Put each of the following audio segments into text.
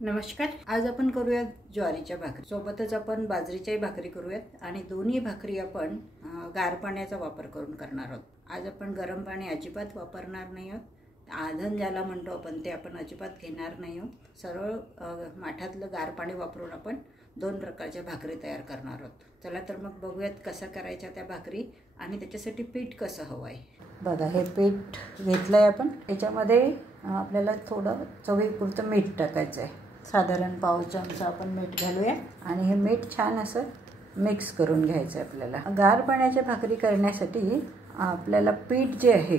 नमस्कार. आज आपण करूयात ज्वारीच्या भाकरी. सोबतच आपण बाजरीच्याही भाकरी करूयात आणि दोन्ही भाकरी आपण गार पाण्याचा वापर करून करणार आहोत. आज आपण गरम पाणी अजिबात वापरणार नाही आहोत. आधन ज्याला म्हणतो आपण ते आपण अजिबात घेणार नाही आहोत. सरळ माठातलं गार पाणी वापरून आपण दोन प्रकारच्या भाकरी तयार करणार आहोत. चला तर मग बघूयात कसं करायच्या त्या भाकरी आणि त्याच्यासाठी पीठ कसं हवं आहे. बघा, हे पीठ घेतलं आहे आपण. याच्यामध्ये आपल्याला थोडं चवीपुरतं मीठ टाकायचं आहे. साधारण पाव चमचा आपण मीठ घालूया आणि हे मीठ छान असं मिक्स करून घ्यायचं आहे. आपल्याला गार पाण्याच्या भाकरी करण्यासाठी आपल्याला पीठ जे आहे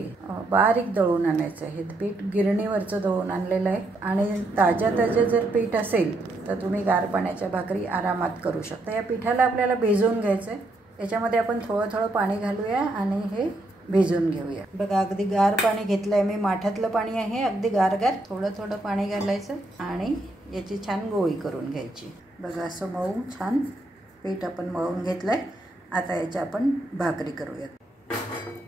बारीक दळून आणायचं आहे. पीठ गिरणीवरचं दळून आणलेलं आहे आणि ताजं जर पीठ असेल तर तुम्ही गार पाण्याच्या भाकरी आरामात करू शकता. या पिठाला आपल्याला भिजवून घ्यायचं आहे. याच्यामध्ये आपण थोडं थोडं पाणी घालूया आणि हे भिजवून घेऊया. बघा, अगदी गार पाणी घेतलं आहे मी. माठातलं पाणी आहे, अगदी गारगार. थोडं थोडं पाणी घालायचं आणि याची छान गोळी करून घ्यायची. बघा, असं मळून छान पीठ आपण मळून घेतलं आहे. आता याची आपण भाकरी करूयात.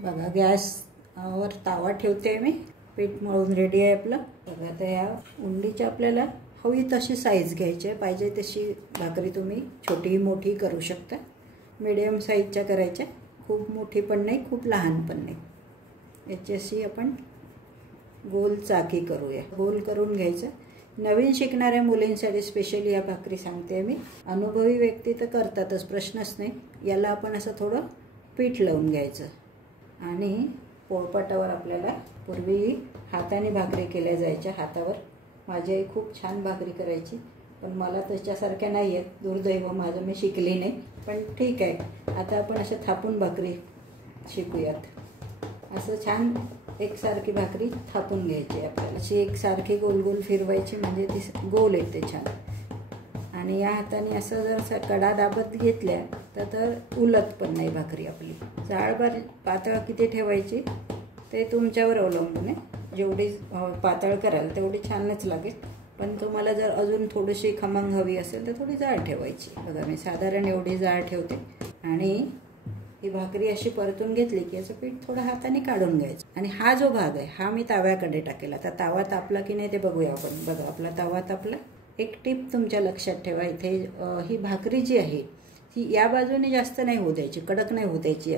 बघा, गॅसवर तावा ठेवते मी. पीठ मळून रेडी आहे आपलं. बघा, तर या उंडीची आपल्याला हवी तशी साईज घ्यायची आहे. पाहिजे तशी भाकरी तुम्ही छोटी मोठी करू शकता. मीडियम साईजच्या करायच्या. खूप मोठी पण नाही, खूप लहान पण नाही. याची अशी आपण गोल चाकी करूया. गोल करून घ्यायचं. नवीन शिकणाऱ्या मुलींसाठी स्पेशली या भाकरी सांगते मी. अनुभवी व्यक्ती तर करतातच, प्रश्नच नाही. याला आपण असं थोडं पीठ लावून घ्यायचं आणि पोळपाटावर आपल्याला पूर्वी हाताने भाकरी केल्या जायच्या. हातावर माझी आई खूप छान भाकरी करायची, पण मला त्याच्यासारख्या नाही आहेत. दुर्दैव माझं, मी शिकली नाही. पण ठीक आहे, आता आपण असं थापून भाकरी शिकूयात. असं छान एकसारखी भाकरी थापून घ्यायची आपल्याला. अशी एकसारखी गोल गोल फिरवायची म्हणजे ती गोल येते छान. आणि या हाताने असं जर कडा दाबत घेतल्या तर उलत पण नाही भाकरी आपली. जाड पातळ किती ठेवायची ते तुमच्यावर अवलंबून आहे. जेवढी पातळ कराल तेवढी छानच लागेल. पण तुम्हाला जर अजून थोडीशी खमंग हवी असेल तर थोडी जाड ठेवायची. बघा, मी साधारण एवढी जाड ठेवते आणि ही भाकरी अशी परतून घेतली की याचं पीठ थोडं हाताने काढून घ्यायचं. आणि हा जो भाग आहे हा मी तव्याकडे टाकेल. आता तवा तापला की नाही ते बघूया आपण. बघा, आपला तवा तापला. एक टिप तुमच्या लक्षात ठेवा इथे, ही भाकरी जी आहे ही या बाजूने जास्त नाही होऊ द्यायची, कडक नाही होऊ द्यायची.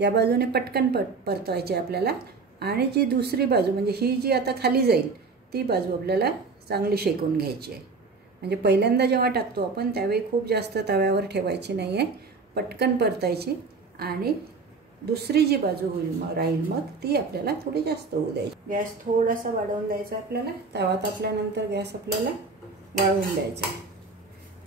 या बाजूने पटकन परतवायची आपल्याला. आणि जी दुसरी बाजू म्हणजे ही जी आता खाली जाईल ती बाजू आपल्याला चांगली शेकून घ्यायची आहे. म्हणजे पहिल्यांदा जेव्हा टाकतो आपण त्यावेळी खूप जास्त तव्यावर ठेवायची नाही आहे, पटकन परतायची. आणि दुसरी जी बाजू राहील मग ती आपल्याला थोडी जास्त होऊ द्यायची. गॅस थोडासा वाढवून द्यायचा आपल्याला. तवा तापल्यानंतर गॅस आपल्याला वाढवून द्यायचा.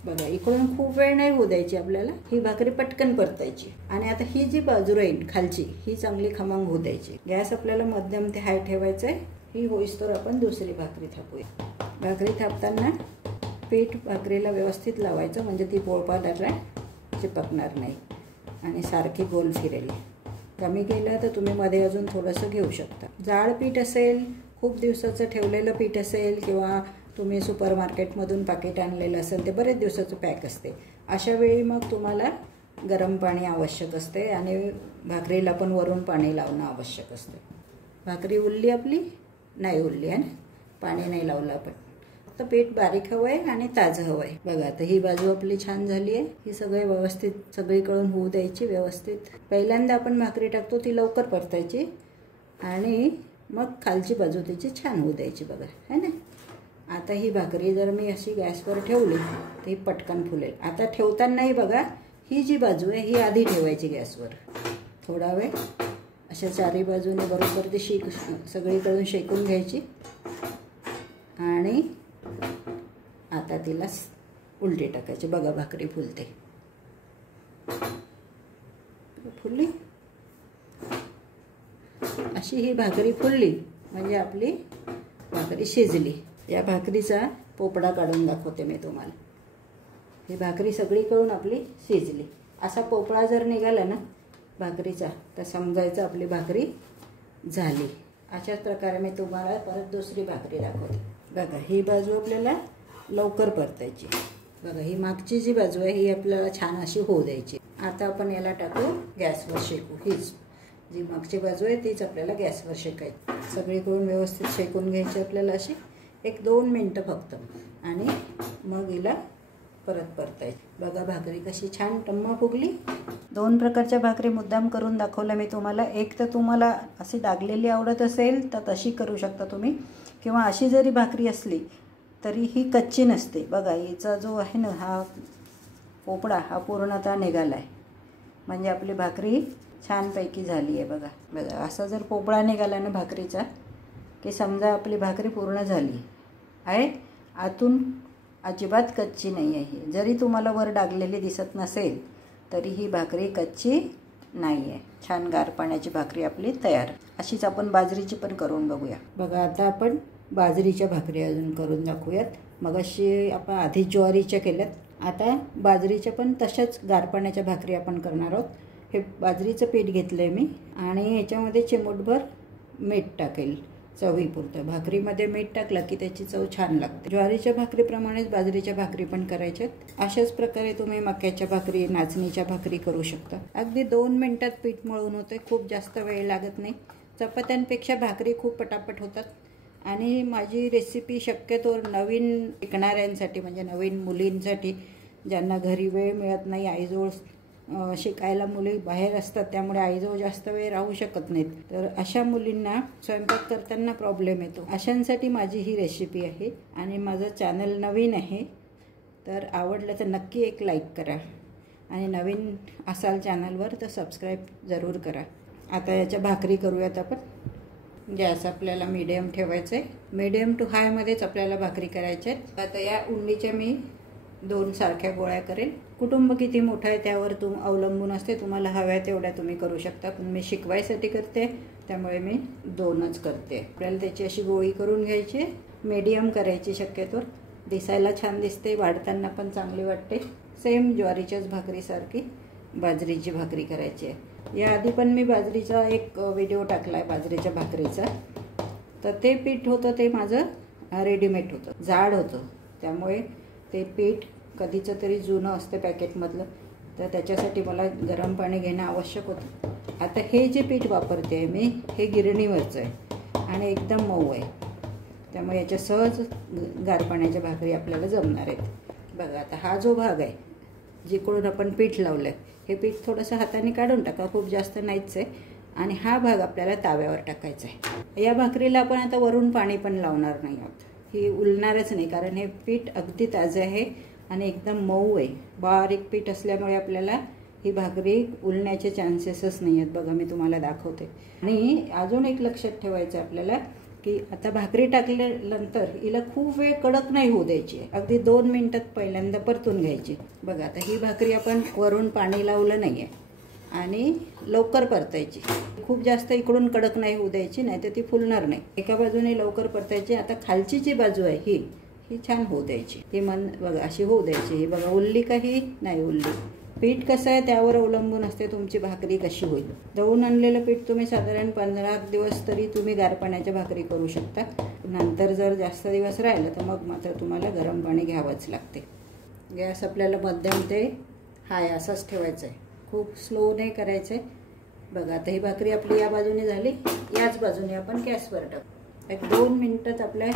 बघा, इकडून खूप वेळ नाही होऊ द्यायची आपल्याला. ही भाकरी पटकन परतायची. आणि आता ही जी बाजू राहील खालची ही चांगली खमंग होऊ द्यायची. गॅस आपल्याला मध्यम ते हाय ठेवायचं आहे. ही होईस्तोवर आपण दुसरी भाकरी थापूया. भाकरी थापताना पीठ भाकरीला व्यवस्थित लावायचं म्हणजे ती पोळपाटाला चिपकणार नाही आणि सारखी गोल फिरेल. कमी केलं तर तुम्ही मध्ये अजून थोडंसं घेऊ शकता. जाड पीठ असेल, खूप दिवसाचं ठेवलेलं पीठ असेल किंवा तुम्ही सुपर मार्केटमधून पॅकेट आणलेलं असेल ते बरेच दिवसाचं पॅक असते, अशा वेळी मग तुम्हाला गरम पाणी आवश्यक असते आणि भाकरीला पण वरून पाणी लावणं आवश्यक असते. भाकरी उरली आपली? नाही उरली आहे ना, पाणी नाही लावलं आपण. तर पीठ बारीक हवं आहे आणि ताजं हवं आहे. बघा, आता ही बाजू आपली छान झाली आहे. ही सगळे व्यवस्थित सगळीकडून होऊ द्यायची व्यवस्थित. पहिल्यांदा आपण भाकरी टाकतो ती लवकर परतायची आणि मग खालची बाजू तिची छान होऊ द्यायची. बघा, है ना. आता ही भाकरी जर मी अशी गॅसवर ठेवली तर ही पटकन फुलेल. आता ठेवतानाही बघा, ही जी बाजू आहे ही आधी ठेवायची गॅसवर. थोडा वेळ अशा चारी बाजूने बरोबर ती सगळीकडून शेकून घ्यायची. आणि आता तिला उलटी टाकायची. बघा, भाकरी फुलते. फुलली. अशी ही भाकरी फुलली म्हणजे आपली भाकरी शिजली. या भाकरीचा पोपडा काढून दाखवते मी तुम्हाला. ही भाकरी सगळीकडून आपली शिजली. असा पोपळा जर निघाला ना भाकरीचा तर समजायचं आपली भाकरी झाली. अशाच प्रकारे मी तुम्हाला परत दुसरी भाकरी दाखवते. बघा, ही बाजू आपल्याला लवकर परतायची. बघा, ही मागची जी बाजू आहे ही आपल्याला छान अशी होऊ द्यायची. आता आपण याला टाकू गॅसवर शेकू. हीच जी मागची बाजू आहे तीच आपल्याला गॅसवर शेकायची. सगळीकडून व्यवस्थित शेकून घ्यायची आपल्याला अशी. एक 2 मिनटं फक्त, आणि मग हिला परत परतायची. बघा भाकरी कशी छान टम्म फुगली. 2 प्रकारच्या भाकरी मुद्दाम करून दाखवल्या मी तुम्हाला. एक तर तुम्हाला अशी डागलेली आवडत असेल तर तशी करू शकता तुम्ही, किंवा अशी जरी भाकरी असली तरी ही कच्ची नसते. बघा हिचा जो आहे ना हा पोपडा हा पूर्णतः निघाला आहे, म्हणजे आपली भाकरी छानपैकी झाली आहे. बघा बघा असा जर पोपळा निघाला ना भाकरीचा की समजा आपली भाकरी पूर्ण झाली आहे. आतून अजिबात कच्ची नाही आहे. जरी तुम्हाला वर डागलेली दिसत नसेल तरी ही भाकरी कच्ची नाही आहे. छान गार पाण्याची भाकरी आपली तयार. अशीच आपण बाजरीची पण करून बघूया. बघा आता आपण बाजरीच्या भाकरी अजून करून दाखवूयात. मग अशी आपण आधी ज्वारीच्या केल्यात, आता बाजरीच्या पण तशाच गार पाण्याच्या भाकरी आपण करणार आहोत. हे बाजरीचं पीठ घेतलं आहे मी, आणि याच्यामध्ये चिमूटभर मीठ टाकेल चवीपुरतं. भाकरीमध्ये मीठ टाकलं की त्याची चव छान लागते. ज्वारीच्या भाकरीप्रमाणेच बाजरीच्या भाकरी पण करायच्यात. अशाच प्रकारे तुम्ही मक्याच्या भाकरी, नाचणीच्या भाकरी करू शकता. अगदी 2 मिनटात पीठ मळून होते. खूप जास्त वेळ लागत नाही. चपात्यांपेक्षा भाकरी खूप पटापट होतात. आणि माझी रेसिपी शक्यतो नवीन शिकणाऱ्यांसाठी, म्हणजे नवीन मुलींसाठी, ज्यांना घरी वेळ मिळत नाही, आईजवळ शिकायला मुली बाहेर असतात त्यामुळे आईजवळ जास्त वेळ राहू शकत नाहीत, तर अशा मुलींना स्वयंपाक करताना प्रॉब्लेम येतो. अशांसाठी माझी ही रेसिपी आहे. आणि माझं चॅनल नवीन आहे, तर आवडलं तर नक्की एक लाईक करा, आणि नवीन असाल चॅनलवर तर सबस्क्राईब जरूर करा. आता याच्या भाकरी करूयात आपण. गॅस आपल्याला मीडियम ठेवायचं आहे. मीडियम टू हायमध्येच आपल्याला भाकरी करायच्या आहेत. आता या उंडीच्या मी 2 सारख्या गोळ्या करेल. कुटुंब किती मोठं आहे त्यावर अवलंबून असते. तुम्हाला हव्या तेवढ्या तुम्ही करू शकता, पण मी शिकवायसाठी करते त्यामुळे मी 2च करते. आपल्याला त्याची अशी गोळी करून घ्यायची. मीडियम करायची शक्यतो. दिसायला छान दिसते, वाढताना पण चांगली वाटते. सेम ज्वारीच्याच भाकरीसारखी बाजरीची भाकरी करायची आहे. याआधी पण मी बाजरीचा एक व्हिडिओ टाकला आहे बाजरीच्या भाकरीचा. तर ते पीठ होतं ते माझं रेडीमेड होतं, जाड होतं, त्यामुळे ते पीठ कधीचं तरी जुनं असतं पॅकेटमधलं, तर त्याच्यासाठी मला गरम पाणी घेणं आवश्यक होतं. आता हे जे पीठ वापरते आहे मी, हे गिरणीवरचं आहे आणि एकदम मऊ आहे, त्यामुळे याच्या सहज गार पाण्याच्या भाकरी आपल्याला जमणार आहेत. बघा आता हा जो भाग आहे जिकडून आपण पीठ लावलं आहे, हे पीठ थोडंसं हाताने काढून टाका, खूप जास्त नाहीच आहे. आणि हा भाग आपल्याला ताव्यावर टाकायचा आहे. या भाकरीला आपण आता वरून पाणी पण लावणार नाही आहोत. ही उलणारच नाही, कारण हे पीठ अगदी ताजं आहे आणि एकदम मऊ आहे. बारीक पीठ असल्यामुळे आपल्याला ही भाकरी उलण्याचे चान्सेसच नाही आहेत. बघा मी तुम्हाला दाखवते. आणि अजून एक लक्षात ठेवायचं आपल्याला की आता भाकरी टाकल्यानंतर हिला खूप वेळ कडक नाही होऊ द्यायची. अगदी 2 मिनिटात पहिल्यांदा परतून घ्यायची. बघा आता ही भाकरी आपण वरून पाणी लावलं नाही आहे आणि लवकर परतायची. खूप जास्त इकडून कडक नाही होऊ द्यायची, नाही तर ती फुलणार नाही. एका बाजूने लवकर परतायची. आता खालची जी बाजू आहे ही छान होऊ द्यायची. ही बघा अशी होऊ द्यायची. ही बघा उरली का, ही नाही उरली. पीठ कसं आहे त्यावर अवलंबून असते तुमची भाकरी कशी होईल. दळून आणलेलं पीठ तुम्ही साधारण 15 दिवस तरी तुम्ही गार पाण्याच्या भाकरी करू शकता. नंतर जर जास्त दिवस राहिलं तर मग मात्र तुम्हाला गरम पाणी घ्यावंच लागते. गॅस आपल्याला मध्यम ते हाय असाच ठेवायचा आहे, खूप स्लो नाही करायचं आहे. बघा आता ही भाकरी आपली या बाजूने झाली, याच बाजूने आपण गॅसवर टाकू. एक 2 मिनिटात आपल्या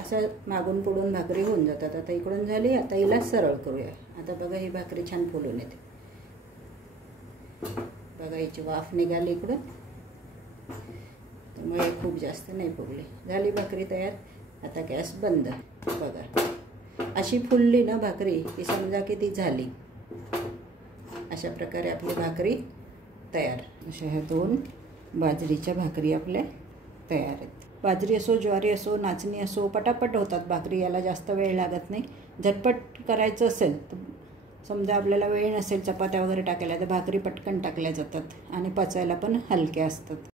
असं मागून पुढून भाकरी होऊन जातात. आता इकडून झाली, आता हिला सरळ करूया. आता बघा ही भाकरी छान फुलून येते. बघा हिची वाफ निघाली इकडून, त्यामुळे खूप जास्त नाही फुगली. झाली भाकरी तयार. आता गॅस बंद. बघा अशी फुलली ना भाकरी की समजा की ती झाली. अशा प्रकारे आपली भाकरी तयार. अशा ह्या 2 बाजरीच्या भाकरी आपल्या तयार आहेत. बाजरी असो, ज्वारी असो, नाचणी असो, पटापट होतात भाकरी. याला जास्त वेळ लागत नाही. झटपट करायचं असेल तर समजा आपल्याला वेळ नसेल चपात्या वगैरे टाकायला तर भाकरी पटकन टाकल्या जातात आणि पचायला पण हलक्या असतात.